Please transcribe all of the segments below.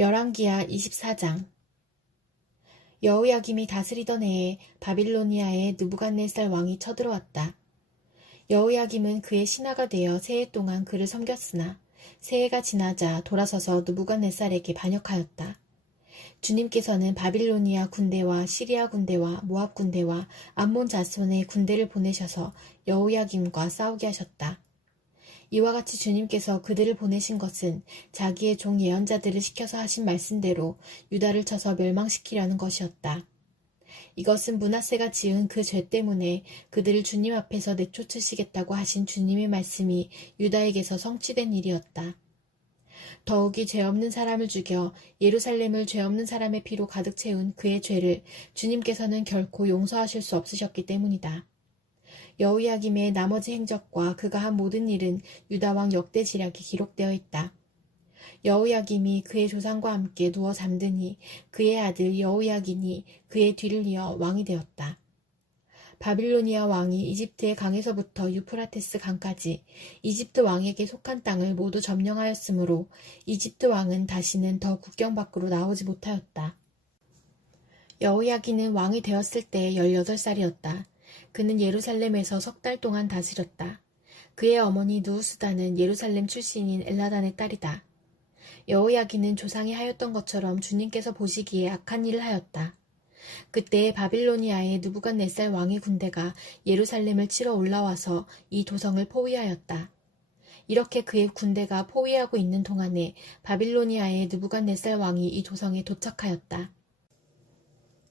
열왕기하 24장. 여호야김이 다스리던 해에 바빌로니아에 느부갓네살 왕이 쳐들어왔다. 여호야김은 그의 신하가 되어 세 해 동안 그를 섬겼으나 세 해가 지나자 돌아서서 느부갓네살에게 반역하였다. 주님께서는 바빌로니아 군대와 시리아 군대와 모압 군대와 암몬 자손의 군대를 보내셔서 여호야김과 싸우게 하셨다. 이와 같이 주님께서 그들을 보내신 것은 자기의 종 예언자들을 시켜서 하신 말씀대로 유다를 쳐서 멸망시키려는 것이었다. 이것은 므낫세가 지은 그 죄 때문에 그들을 주님 앞에서 내쫓으시겠다고 하신 주님의 말씀이 유다에게서 성취된 일이었다. 더욱이 죄 없는 사람을 죽여 예루살렘을 죄 없는 사람의 피로 가득 채운 그의 죄를 주님께서는 결코 용서하실 수 없으셨기 때문이다. 여호야김의 나머지 행적과 그가 한 모든 일은 유다왕 역대지략에 기록되어 있다. 여호야김이 그의 조상과 함께 누워 잠드니 그의 아들 여호야긴이 그의 뒤를 이어 왕이 되었다. 바빌로니아 왕이 이집트의 강에서부터 유프라테스 강까지 이집트 왕에게 속한 땅을 모두 점령하였으므로 이집트 왕은 다시는 더 국경 밖으로 나오지 못하였다. 여호야긴은 왕이 되었을 때 18살이었다. 그는 예루살렘에서 석 달 동안 다스렸다. 그의 어머니 누우스다는 예루살렘 출신인 엘라단의 딸이다. 여호야긴은 조상이 하였던 것처럼 주님께서 보시기에 악한 일을 하였다. 그때 바빌로니아의 느부갓네살 왕의 군대가 예루살렘을 치러 올라와서 이 도성을 포위하였다. 이렇게 그의 군대가 포위하고 있는 동안에 바빌로니아의 느부갓네살 왕이 이 도성에 도착하였다.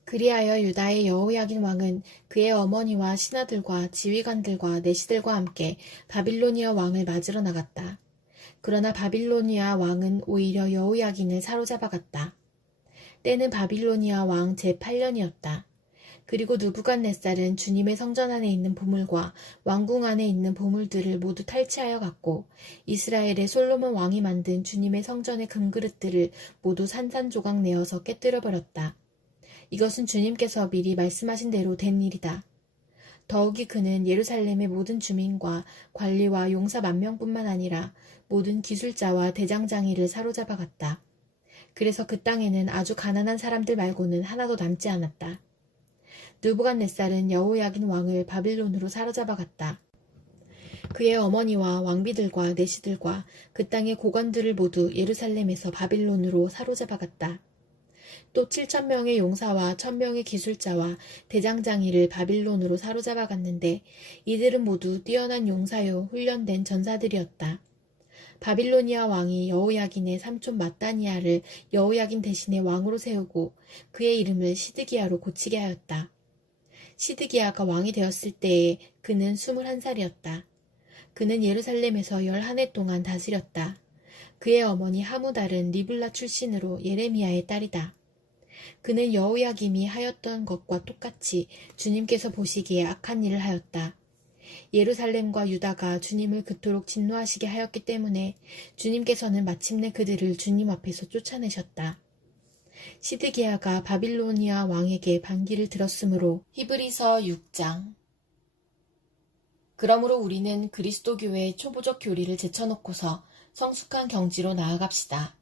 그리하여 유다의 여호야긴 왕은 그의 어머니와 신하들과 지휘관들과 내시들과 함께 바빌로니아 왕을 맞으러 나갔다. 그러나 바빌로니아 왕은 오히려 여호야긴을 사로잡아갔다. 때는 바빌로니아 왕 제8년이었다. 그리고 느부갓네살은 주님의 성전 안에 있는 보물과 왕궁 안에 있는 보물들을 모두 탈취하여 갔고 이스라엘의 솔로몬 왕이 만든 주님의 성전의 금그릇들을 모두 산산조각 내어서 깨뜨려버렸다. 이것은 주님께서 미리 말씀하신 대로 된 일이다. 더욱이 그는 예루살렘의 모든 주민과 관리와 용사 10,000명뿐만 아니라 모든 기술자와 대장장이를 사로잡아갔다. 그래서 그 땅에는 아주 가난한 사람들 말고는 하나도 남지 않았다. 느부갓네살은 여호야긴 왕을 바빌론으로 사로잡아갔다. 그의 어머니와 왕비들과 내시들과 그 땅의 고관들을 모두 예루살렘에서 바빌론으로 사로잡아갔다. 또 7,000명의 용사와 1,000명의 기술자와 대장장이를 바빌론으로 사로잡아갔는데 이들은 모두 뛰어난 용사요 훈련된 전사들이었다. 바빌로니아 왕이 여호야긴의 삼촌 마따니아를 여호야긴 대신에 왕으로 세우고 그의 이름을 시드기야로 고치게 하였다. 시드기야가 왕이 되었을 때에 그는 21살이었다. 그는 예루살렘에서 11해 동안 다스렸다. 그의 어머니 하무달은 리블라 출신으로 예레미야의 딸이다. 그는 여호야김이 하였던 것과 똑같이 주님께서 보시기에 악한 일을 하였다. 예루살렘과 유다가 주님을 그토록 진노하시게 하였기 때문에 주님께서는 마침내 그들을 주님 앞에서 쫓아내셨다. 시드기야가 바빌로니아 왕에게 반기를 들었으므로. 히브리서 6장. 그러므로 우리는 그리스도교의 초보적 교리를 제쳐놓고서 성숙한 경지로 나아갑시다.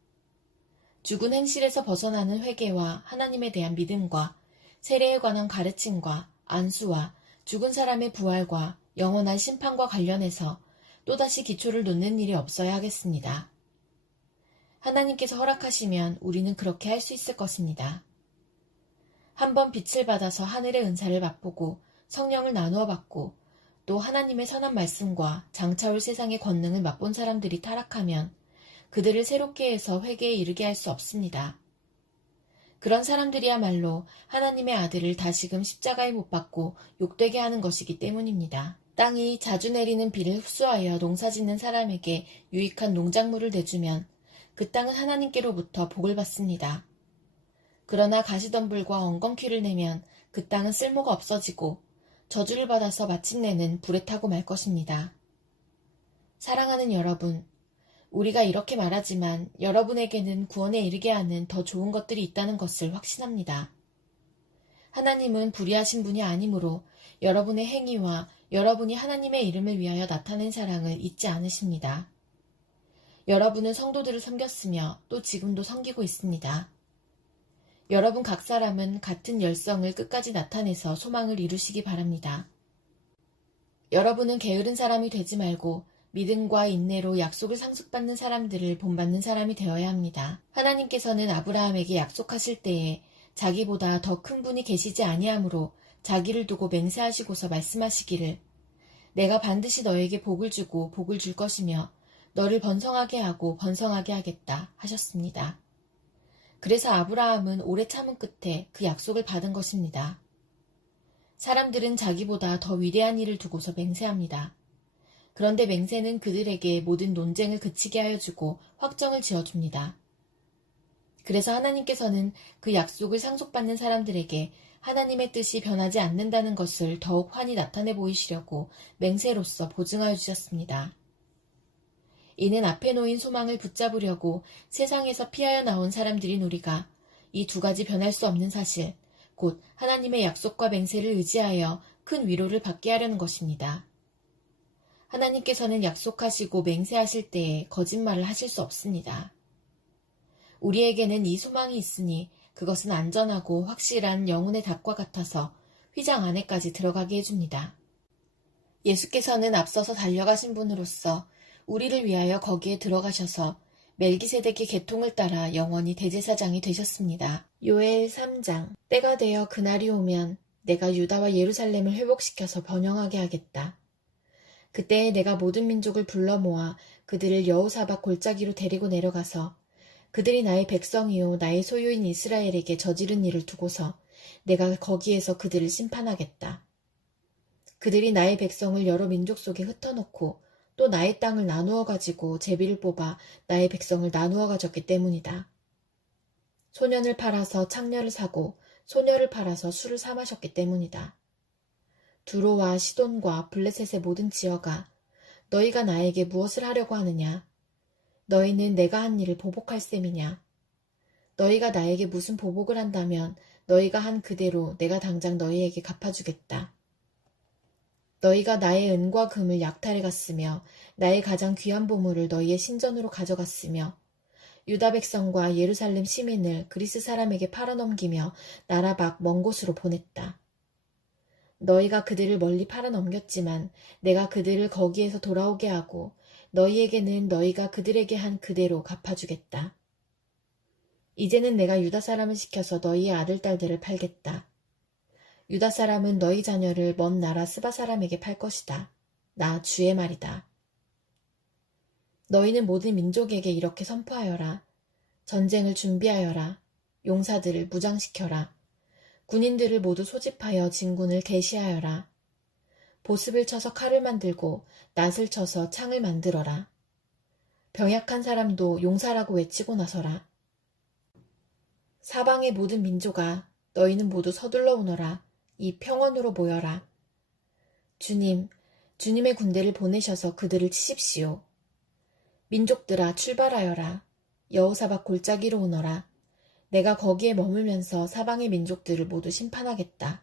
죽은 행실에서 벗어나는 회개와 하나님에 대한 믿음과 세례에 관한 가르침과 안수와 죽은 사람의 부활과 영원한 심판과 관련해서 또다시 기초를 놓는 일이 없어야 하겠습니다. 하나님께서 허락하시면 우리는 그렇게 할 수 있을 것입니다. 한번 빛을 받아서 하늘의 은사를 맛보고 성령을 나누어 받고 또 하나님의 선한 말씀과 장차올 세상의 권능을 맛본 사람들이 타락하면 그들을 새롭게 해서 회개에 이르게 할 수 없습니다. 그런 사람들이야말로 하나님의 아들을 다시금 십자가에 못 박고 욕되게 하는 것이기 때문입니다. 땅이 자주 내리는 비를 흡수하여 농사짓는 사람에게 유익한 농작물을 내주면 그 땅은 하나님께로부터 복을 받습니다. 그러나 가시덤불과 엉겅퀴를 내면 그 땅은 쓸모가 없어지고 저주를 받아서 마침내는 불에 타고 말 것입니다. 사랑하는 여러분, 우리가 이렇게 말하지만 여러분에게는 구원에 이르게 하는 더 좋은 것들이 있다는 것을 확신합니다. 하나님은 불의하신 분이 아니므로 여러분의 행위와 여러분이 하나님의 이름을 위하여 나타낸 사랑을 잊지 않으십니다. 여러분은 성도들을 섬겼으며 또 지금도 섬기고 있습니다. 여러분 각 사람은 같은 열성을 끝까지 나타내서 소망을 이루시기 바랍니다. 여러분은 게으른 사람이 되지 말고 믿음과 인내로 약속을 상속받는 사람들을 본받는 사람이 되어야 합니다. 하나님께서는 아브라함에게 약속하실 때에 자기보다 더 큰 분이 계시지 아니하므로 자기를 두고 맹세하시고서 말씀하시기를 내가 반드시 너에게 복을 주고 복을 줄 것이며 너를 번성하게 하고 번성하게 하겠다 하셨습니다. 그래서 아브라함은 오래 참은 끝에 그 약속을 받은 것입니다. 사람들은 자기보다 더 위대한 일을 두고서 맹세합니다. 그런데 맹세는 그들에게 모든 논쟁을 그치게 하여 주고 확정을 지어줍니다. 그래서 하나님께서는 그 약속을 상속받는 사람들에게 하나님의 뜻이 변하지 않는다는 것을 더욱 환히 나타내 보이시려고 맹세로서 보증하여 주셨습니다. 이는 앞에 놓인 소망을 붙잡으려고 세상에서 피하여 나온 사람들인 우리가 이 두 가지 변할 수 없는 사실, 곧 하나님의 약속과 맹세를 의지하여 큰 위로를 받게 하려는 것입니다. 하나님께서는 약속하시고 맹세하실 때에 거짓말을 하실 수 없습니다. 우리에게는 이 소망이 있으니 그것은 안전하고 확실한 영혼의 닭과 같아서 휘장 안에까지 들어가게 해줍니다. 예수께서는 앞서서 달려가신 분으로서 우리를 위하여 거기에 들어가셔서 멜기세덱의 계통을 따라 영원히 대제사장이 되셨습니다. 요엘 3장 때가 되어 그날이 오면 내가 유다와 예루살렘을 회복시켜서 번영하게 하겠다. 그때에 내가 모든 민족을 불러 모아 그들을 여호사밧 골짜기로 데리고 내려가서 그들이 나의 백성이요 나의 소유인 이스라엘에게 저지른 일을 두고서 내가 거기에서 그들을 심판하겠다. 그들이 나의 백성을 여러 민족 속에 흩어놓고 또 나의 땅을 나누어 가지고 제비를 뽑아 나의 백성을 나누어 가졌기 때문이다. 소년을 팔아서 창녀를 사고 소녀를 팔아서 술을 사 마셨기 때문이다. 두로와 시돈과 블레셋의 모든 지어가 너희가 나에게 무엇을 하려고 하느냐? 너희는 내가 한 일을 보복할 셈이냐? 너희가 나에게 무슨 보복을 한다면 너희가 한 그대로 내가 당장 너희에게 갚아주겠다. 너희가 나의 은과 금을 약탈해 갔으며 나의 가장 귀한 보물을 너희의 신전으로 가져갔으며 유다 백성과 예루살렘 시민을 그리스 사람에게 팔아넘기며 나라 밖 먼 곳으로 보냈다. 너희가 그들을 멀리 팔아넘겼지만 내가 그들을 거기에서 돌아오게 하고 너희에게는 너희가 그들에게 한 그대로 갚아주겠다. 이제는 내가 유다 사람을 시켜서 너희의 아들, 딸들을 팔겠다. 유다 사람은 너희 자녀를 먼 나라 스바 사람에게 팔 것이다. 나 주의 말이다. 너희는 모든 민족에게 이렇게 선포하여라. 전쟁을 준비하여라. 용사들을 무장시켜라. 군인들을 모두 소집하여 진군을 개시하여라. 보습을 쳐서 칼을 만들고 낫을 쳐서 창을 만들어라. 병약한 사람도 용사라고 외치고 나서라. 사방의 모든 민족아, 너희는 모두 서둘러 오너라. 이 평원으로 모여라. 주님의 군대를 보내셔서 그들을 치십시오. 민족들아 출발하여라. 여호사밧 골짜기로 오너라. 내가 거기에 머물면서 사방의 민족들을 모두 심판하겠다.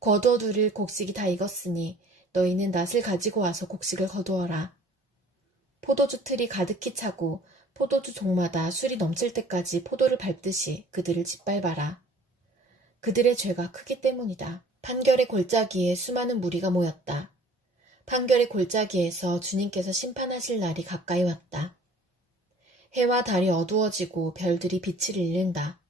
거두어두릴 곡식이 다 익었으니 너희는 낫을 가지고 와서 곡식을 거두어라. 포도주 틀이 가득히 차고 포도주 종마다 술이 넘칠 때까지 포도를 밟듯이 그들을 짓밟아라. 그들의 죄가 크기 때문이다. 판결의 골짜기에 수많은 무리가 모였다. 판결의 골짜기에서 주님께서 심판하실 날이 가까이 왔다. 해와 달이 어두워지고 별들이 빛을 잃는다.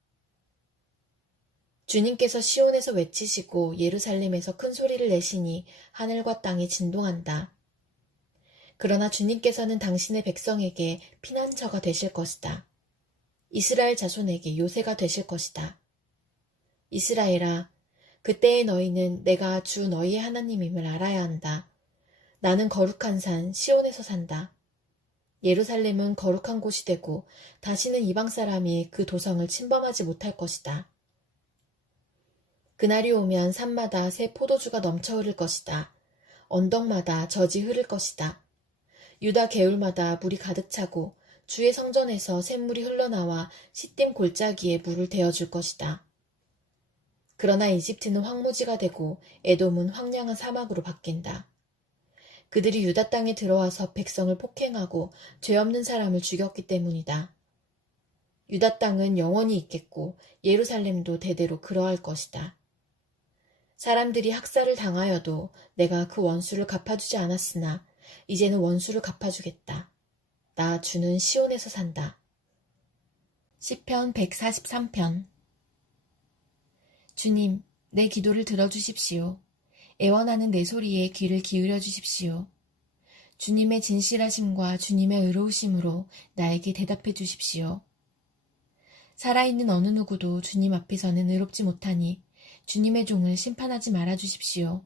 주님께서 시온에서 외치시고 예루살렘에서 큰 소리를 내시니 하늘과 땅이 진동한다. 그러나 주님께서는 당신의 백성에게 피난처가 되실 것이다. 이스라엘 자손에게 요새가 되실 것이다. 이스라엘아, 그때의 너희는 내가 주 너희의 하나님임을 알아야 한다. 나는 거룩한 산 시온에서 산다. 예루살렘은 거룩한 곳이 되고 다시는 이방 사람이 그 도성을 침범하지 못할 것이다. 그날이 오면 산마다 새 포도주가 넘쳐 흐를 것이다. 언덕마다 젖이 흐를 것이다. 유다 개울마다 물이 가득 차고 주의 성전에서 샘물이 흘러나와 시딤 골짜기에 물을 대어줄 것이다. 그러나 이집트는 황무지가 되고 에돔은 황량한 사막으로 바뀐다. 그들이 유다 땅에 들어와서 백성을 폭행하고 죄 없는 사람을 죽였기 때문이다. 유다 땅은 영원히 있겠고 예루살렘도 대대로 그러할 것이다. 사람들이 학살을 당하여도 내가 그 원수를 갚아주지 않았으나 이제는 원수를 갚아주겠다. 나 주는 시온에서 산다. 시편 143편. 주님, 내 기도를 들어주십시오. 애원하는 내 소리에 귀를 기울여 주십시오. 주님의 진실하심과 주님의 의로우심으로 나에게 대답해 주십시오. 살아있는 어느 누구도 주님 앞에서는 의롭지 못하니 주님의 종을 심판하지 말아 주십시오.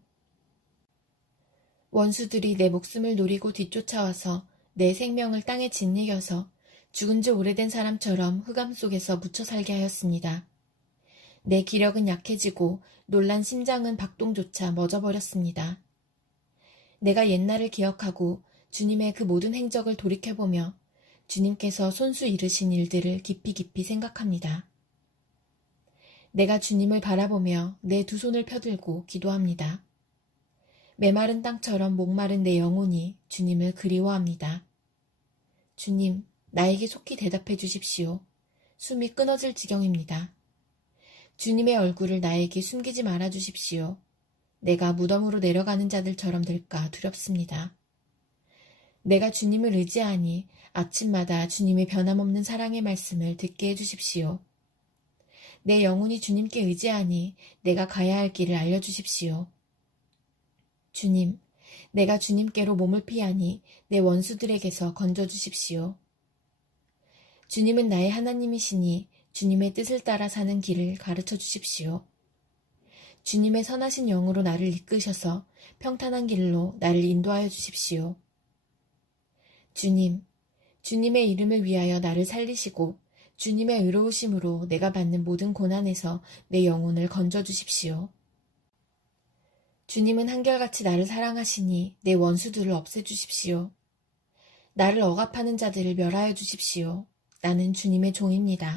원수들이 내 목숨을 노리고 뒤쫓아와서 내 생명을 땅에 짓이겨서 죽은 지 오래된 사람처럼 흑암 속에서 묻혀 살게 하였습니다. 내 기력은 약해지고 놀란 심장은 박동조차 멎어버렸습니다. 내가 옛날을 기억하고 주님의 그 모든 행적을 돌이켜보며 주님께서 손수 이루신 일들을 깊이 깊이 생각합니다. 내가 주님을 바라보며 내 두 손을 펴들고 기도합니다. 메마른 땅처럼 목마른 내 영혼이 주님을 그리워합니다. 주님, 나에게 속히 대답해 주십시오. 숨이 끊어질 지경입니다. 주님의 얼굴을 나에게 숨기지 말아 주십시오. 내가 무덤으로 내려가는 자들처럼 될까 두렵습니다. 내가 주님을 의지하니 아침마다 주님의 변함없는 사랑의 말씀을 듣게 해주십시오. 내 영혼이 주님께 의지하니 내가 가야 할 길을 알려주십시오. 주님, 내가 주님께로 몸을 피하니 내 원수들에게서 건져주십시오. 주님은 나의 하나님이시니 주님의 뜻을 따라 사는 길을 가르쳐 주십시오. 주님의 선하신 영으로 나를 이끄셔서 평탄한 길로 나를 인도하여 주십시오. 주님, 주님의 이름을 위하여 나를 살리시고 주님의 의로우심으로 내가 받는 모든 고난에서 내 영혼을 건져 주십시오. 주님은 한결같이 나를 사랑하시니 내 원수들을 없애 주십시오. 나를 억압하는 자들을 멸하여 주십시오. 나는 주님의 종입니다.